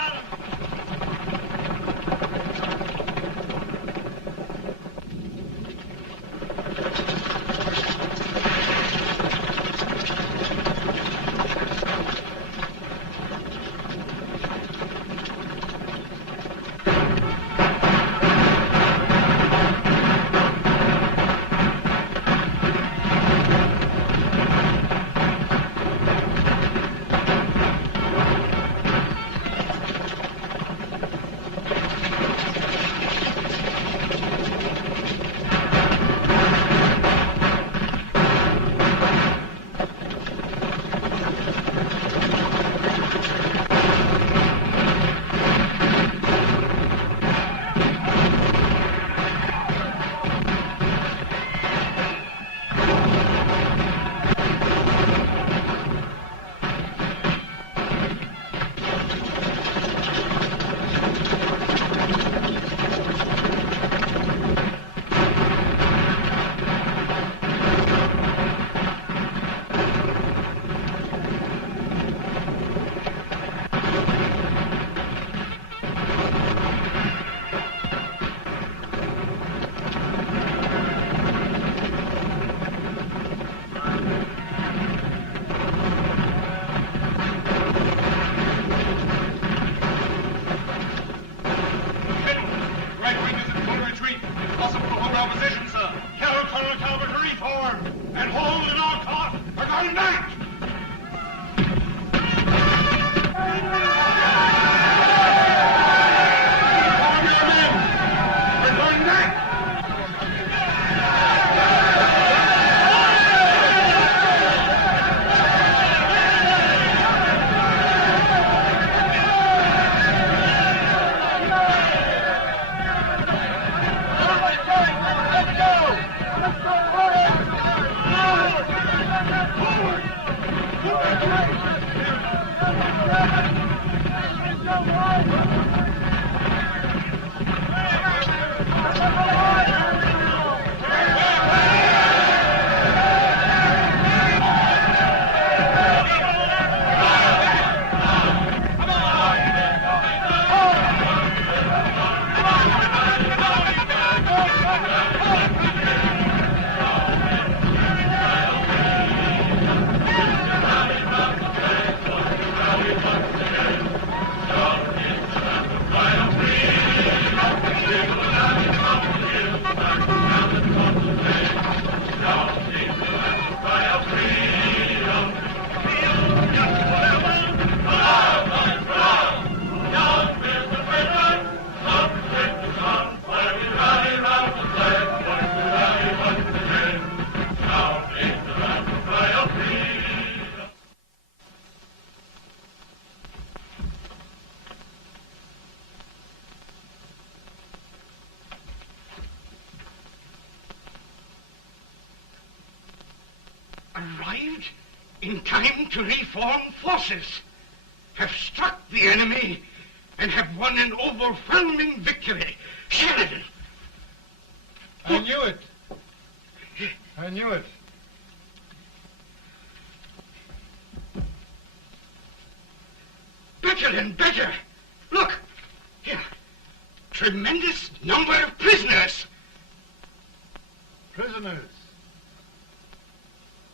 Arrived in time to reform forces, have struck the enemy, and have won an overwhelming victory. Sheridan! I knew it. I knew it. Better and better. Look, here. Tremendous number of prisoners. Prisoners.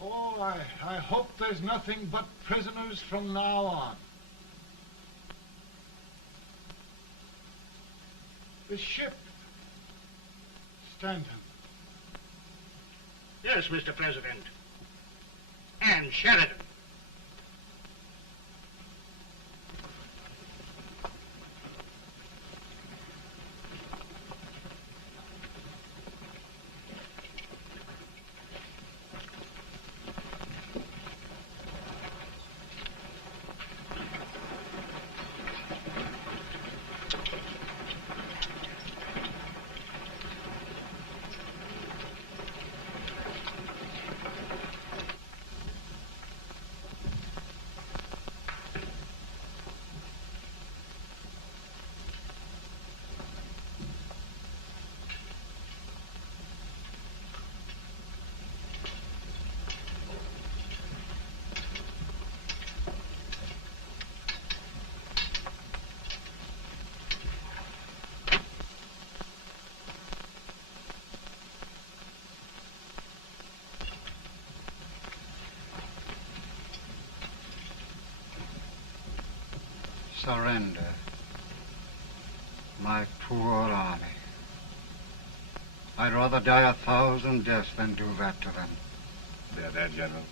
Oh, I hope there's nothing but prisoners from now on. The ship. Stanton. Yes, Mr. President. And Sheridan. Surrender. My poor army. I'd rather die 1,000 deaths than do that to them. There, General.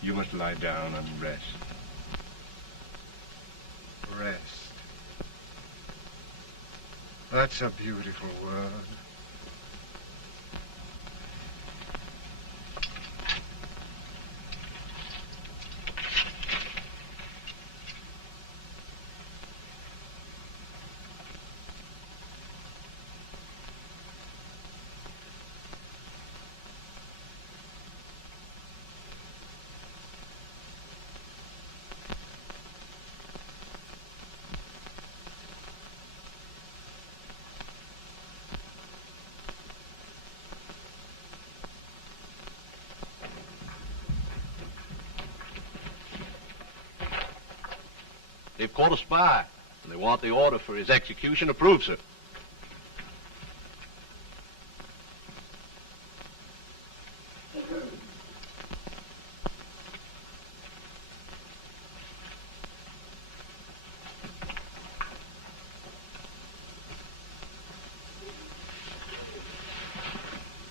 You must lie down and rest. Rest. That's a beautiful word. They've caught a spy, and they want the order for his execution approved, sir.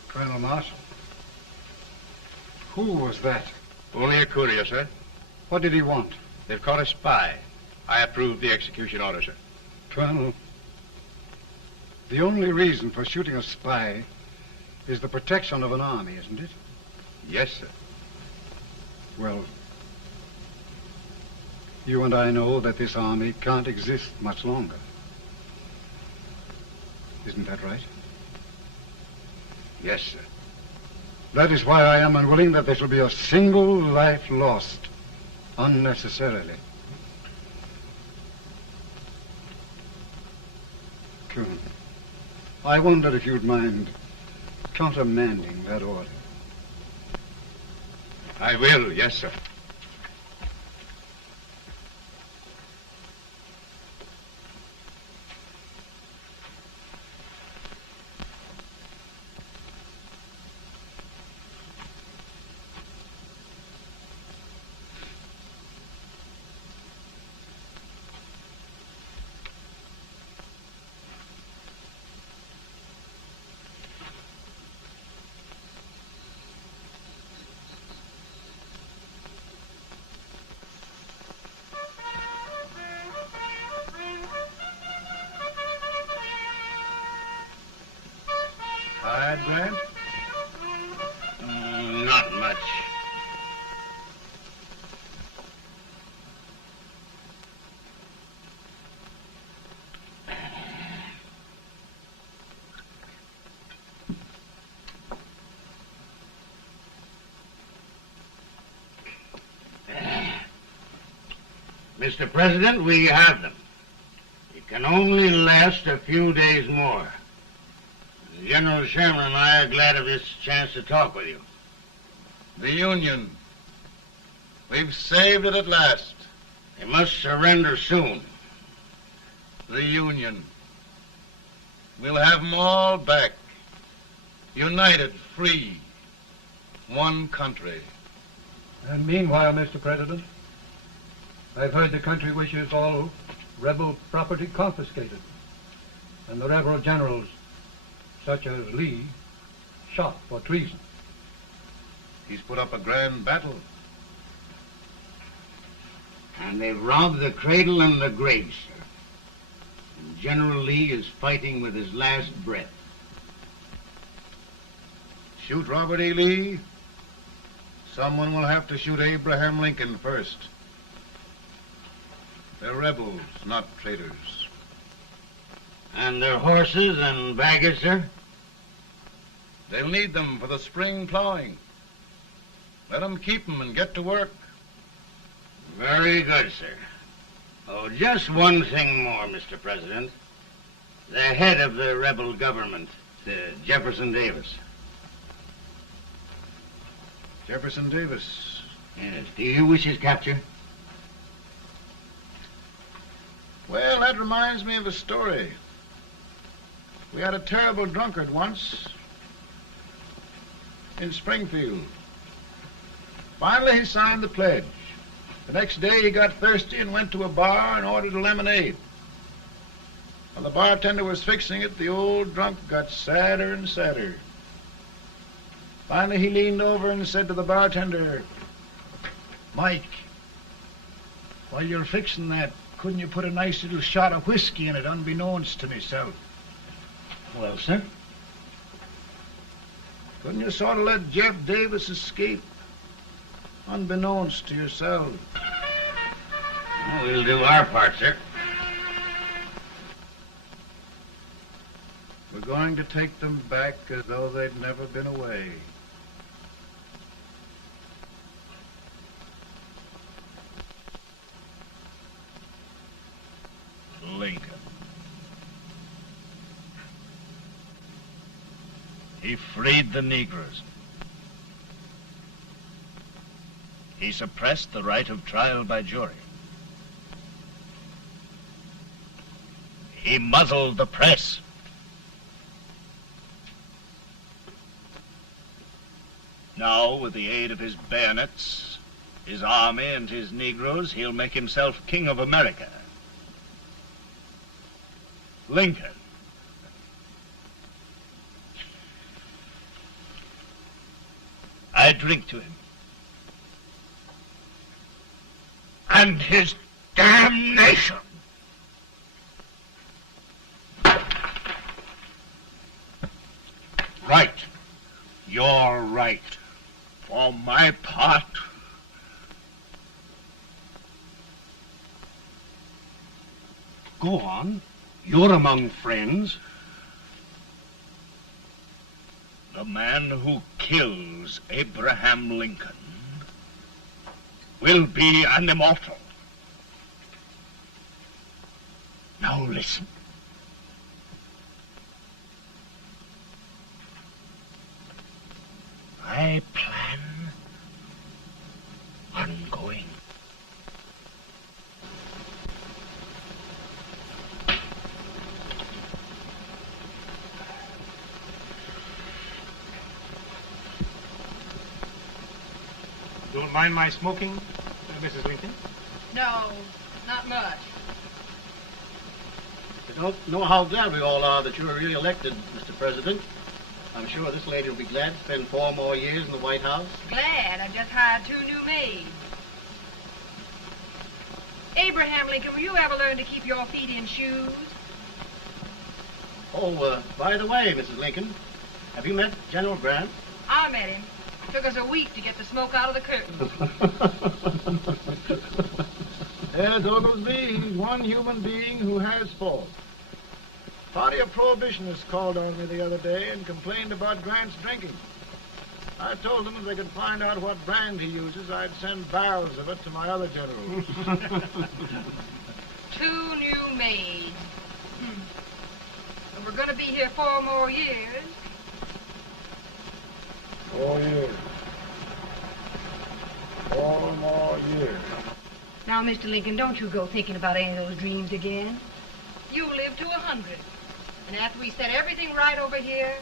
Colonel Marshall. Who was that? Only a courier, sir. What did he want? They've caught a spy. I approve the execution order, sir. Colonel, the only reason for shooting a spy is the protection of an army, isn't it? Yes, sir. Well, you and I know that this army can't exist much longer. Isn't that right? Yes, sir. That is why I am unwilling that there shall be a single life lost unnecessarily. Colonel, I wonder if you'd mind countermanding that order. I will, yes, sir. Tired, Grant? Not much. Mr. President, we have them. It can only last a few days more. General Sherman and I are glad of this chance to talk with you. The Union. We've saved it at last. They must surrender soon. The Union. We'll have them all back. United, free. One country. And meanwhile, Mr. President, I've heard the country wishes all rebel property confiscated, and the rebel generals, such as Lee, shot for treason. He's put up a grand battle. And they've robbed the cradle and the grave, sir. And General Lee is fighting with his last breath. Shoot Robert E. Lee? Someone will have to shoot Abraham Lincoln first. They're rebels, not traitors. And their horses and baggage, sir? They'll need them for the spring plowing. Let them keep them and get to work. Very good, sir. Oh, just one thing more, Mr. President. The head of the rebel government, Jefferson Davis. Jefferson Davis? Yes. Do you wish his capture? Well, that reminds me of a story. We had a terrible drunkard once in Springfield. Finally, he signed the pledge. The next day, he got thirsty and went to a bar and ordered a lemonade. While the bartender was fixing it, the old drunk got sadder and sadder. Finally, he leaned over and said to the bartender, "Mike, while you're fixing that, couldn't you put a nice little shot of whiskey in it, unbeknownst to myself?" Well, sir? Couldn't you sort of let Jeff Davis escape, unbeknownst to yourself? Well, we'll do our part, sir. We're going to take them back as though they'd never been away. Lincoln. He freed the Negroes. He suppressed the right of trial by jury. He muzzled the press. Now, with the aid of his bayonets, his army, and his Negroes, he'll make himself king of America. Lincoln. I drink to him. And his damnation. Right. You're right. For my part, go on. You're among friends. The man who kills Abraham Lincoln will be an immortal. Now listen. I plan on going. Don't mind my smoking, Mrs. Lincoln? No, not much. I don't know how glad we all are that you were really elected, Mr. President. I'm sure this lady will be glad to spend 4 more years in the White House. Glad. I've just hired 2 new maids. Abraham Lincoln, will you ever learn to keep your feet in shoes? Oh, by the way, Mrs. Lincoln, have you met General Grant? I met him. Took us a week to get the smoke out of the curtains. Yes, Oglesby, he's one human being who has faults. Party of Prohibitionists called on me the other day and complained about Grant's drinking. I told them if they could find out what brand he uses, I'd send barrels of it to my other generals. 2 new maids. And we're going to be here 4 more years. 4 years. 4 more years. Now, Mr. Lincoln, don't you go thinking about any of those dreams again. You live to 100. And after we set everything right over here,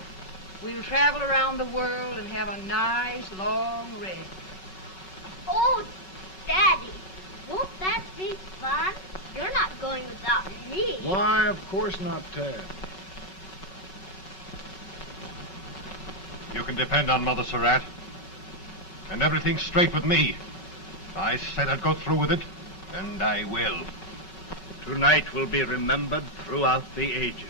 we'll travel around the world and have a nice, long rest. Oh, Daddy, won't that be fun? You're not going without me. Why, of course not, Tad. You can depend on Mother Surratt. And everything's straight with me. I said I'd go through with it, and I will. Tonight will be remembered throughout the ages.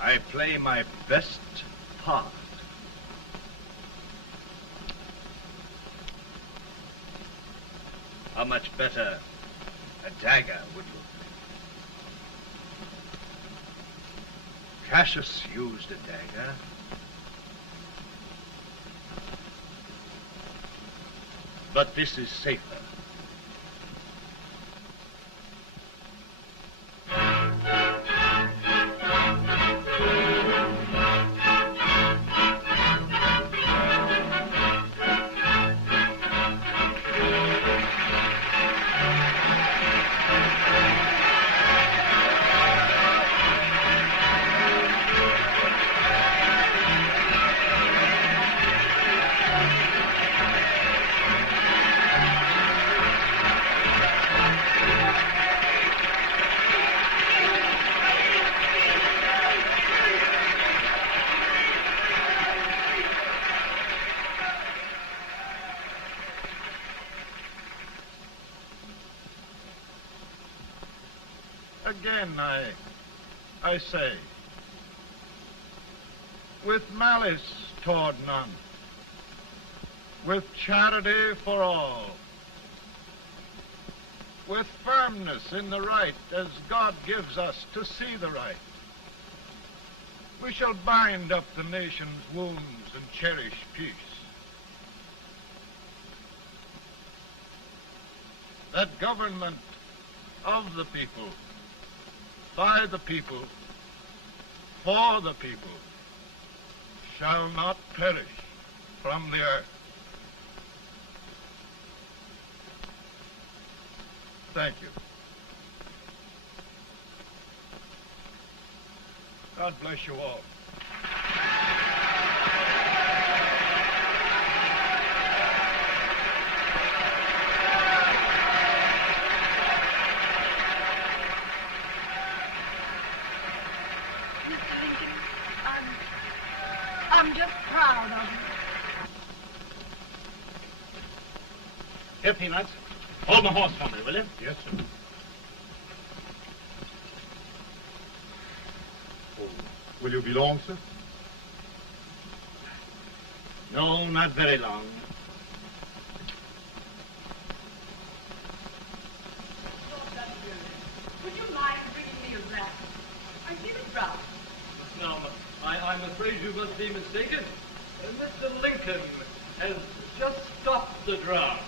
I play my best part. How much better a dagger would look. Cassius used a dagger. But this is safer. Again, I say, with malice toward none, with charity for all, with firmness in the right as God gives us to see the right, we shall bind up the nation's wounds and cherish peace. That government of the people, by the people, for the people, shall not perish from the earth. Thank you. God bless you all. I'm just proud of you. Here, Peanuts. Hold my horse for me, will you? Yes, sir. Oh, will you be long, sir? No, not very long. Would you mind bringing me a wrap? I feel it dry. No, I'm afraid you must be mistaken. Mr. Lincoln has just stopped the draft.